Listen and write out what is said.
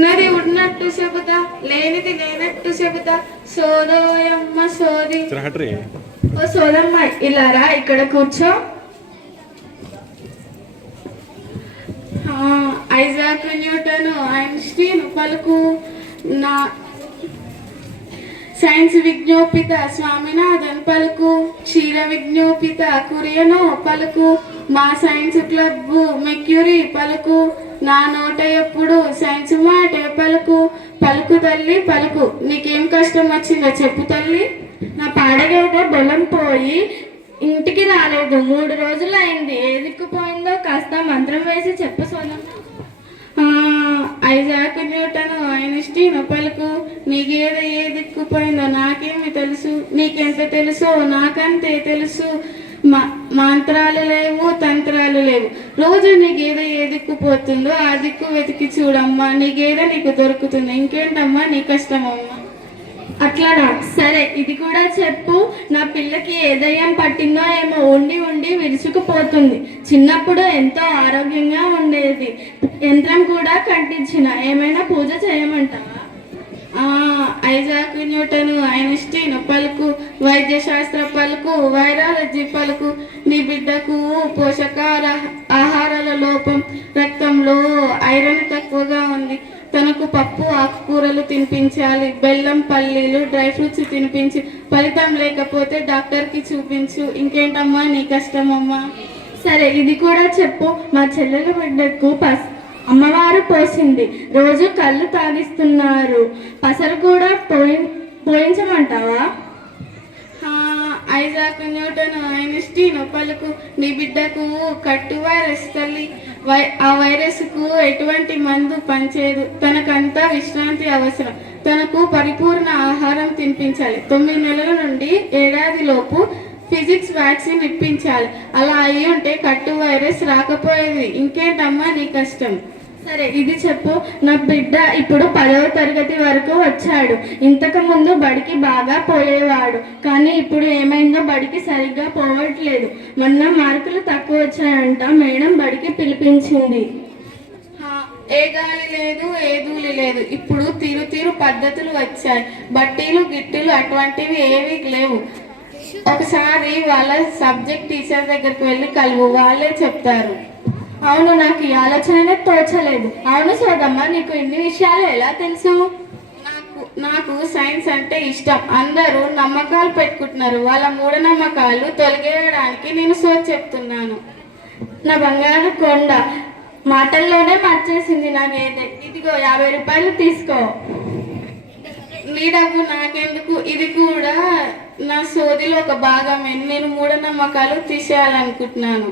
ఉన్నది ఉన్నట్టు చెబుతా, లేనిది లేనట్టు చెబుతా, సోదోయమ్మ సోది. ఓ సోదమ్మ, ఇలా రా, ఇక్కడ కూర్చో. ఐజాక్ న్యూటన్, ఐన్స్టీన్ పలుకు, నా సైన్స్ విజ్ఞోపిత స్వామినాథన్ పలుకు, క్షీర విజ్ఞోపిత కురియనో పలుకు, మా సైన్స్ క్లబ్ మెక్యూరీ పలుకు, నా నోట ఎప్పుడు సైన్స్ మాటే పలుకు. పలుకు తల్లి పలుకు, నీకేం కష్టం వచ్చిందో చెప్పు తల్లి. నా పాడగేద బలం పోయి ఇంటికి రాలేదు, 3 రోజులు అయింది. ఏ దిక్కుపోయిందో కాస్త మంత్రం వేసి చెప్పు సోదం. ఐజాక్ న్యూటన్, ఐన్స్టీన్ పలుకు, నీకేద ఏ దిక్కుపోయిందో నాకేమి తెలుసు, నీకెంత తెలుసో నాకంతే తెలుసు. మంత్రాలు లేవు, తంత్రాలు లేవు. రోజు నీ గేదె ఏ దిక్కు పోతుందో ఆ దిక్కు వెతికి చూడమ్మా, నీ గేదె నీకు దొరుకుతుంది. ఇంకేంటమ్మా నీ కష్టమమ్మా. అట్లానా, సరే ఇది కూడా చెప్పు. నా పిల్లకి ఏ దయ్యం పట్టిందో ఏమో, ఉండి ఉండి విరుచుకుపోతుంది. చిన్నప్పుడు ఎంతో ఆరోగ్యంగా ఉండేది, యంత్రం కూడా కట్టించిన. ఏమైనా పూజ చేయమంటావా? ఐజాక్ న్యూటన్, ఐన్స్టీన్ పలుకు, వైద్యశాస్త్ర పలుకు, వైరాలజీ పలుకు, నీ బిడ్డకు పోషకాహార ఆహారాల లోపం, రక్తంలో ఐరన్ తక్కువగా ఉంది. తనకు పప్పు ఆకుకూరలు తినిపించాలి, బెల్లం పల్లీలు డ్రై ఫ్రూట్స్ తినిపించి. ఫలితం లేకపోతే డాక్టర్కి చూపించు. ఇంకేంటమ్మా నీ కష్టమమ్మా. సరే ఇది కూడా చెప్పు. మా చెల్లెల బిడ్డకు అమ్మవారు పోసింది, రోజు కళ్ళు తాగిస్తున్నారు. పసరు కూడా పోయించమంటావా? ఐజాక్ న్యూటన్, ఐన్స్టీన్ పలుకు, నీ బిడ్డకు కట్టు వైరస్ తల్లి. ఆ వైరస్కు ఎటువంటి మందు పనిచేయదు. తనకంతా విశ్రాంతి అవసరం. తనకు పరిపూర్ణ ఆహారం తినిపించాలి. 9 నెలల నుండి ఏడాది లోపు ఫిజిక్స్ వ్యాక్సిన్ ఇప్పించాలి. అలా అయ్యి ఉంటే కట్టు వైరస్ రాకపోయేది. ఇంకేంటమ్మా నీ కష్టం. సరే ఇది చెప్పు. నా బిడ్డ ఇప్పుడు 10వ తరగతి వరకు వచ్చాడు. ఇంతకు ముందు బడికి బాగా పోయేవాడు, కానీ ఇప్పుడు ఏమైందో బడికి సరిగ్గా పోవట్లేదు. మొన్న మార్కులు తక్కువ వచ్చాయంట, మేడం బడికి పిలిపించింది. ఏ గాలి లేదు, ఏ ధూళి లేదు. ఇప్పుడు తీరు పద్ధతులు వచ్చాయి. బట్టీలు గిట్టీలు అటువంటివి ఏవీ లేవు. ఒకసారి వాళ్ళ సబ్జెక్ట్ టీచర్ దగ్గరికి వెళ్ళి కలువు, వాళ్ళే చెప్తారు. అవును, నాకు ఈ ఆలోచననే తోచలేదు. అవును సోదమ్మ, నీకు ఇన్ని విషయాలు ఎలా తెలుసు? నాకు సైన్స్ అంటే ఇష్టం. అందరూ నమ్మకాలు పెట్టుకుంటున్నారు. వాళ్ళ మూఢనమ్మకాలు తొలగేయడానికి నేను చెప్తున్నాను. నా బంగారు కొండ మాటల్లోనే మార్చేసింది నా గేదె. ఇదిగో 50 రూపాయలు తీసుకో. నీ డబ్బు నాకెందుకు, ఇది కూడా నా సోదిలో ఒక భాగమే. నేను మూఢనమ్మకాలు తీసేయాలనుకుంటున్నాను.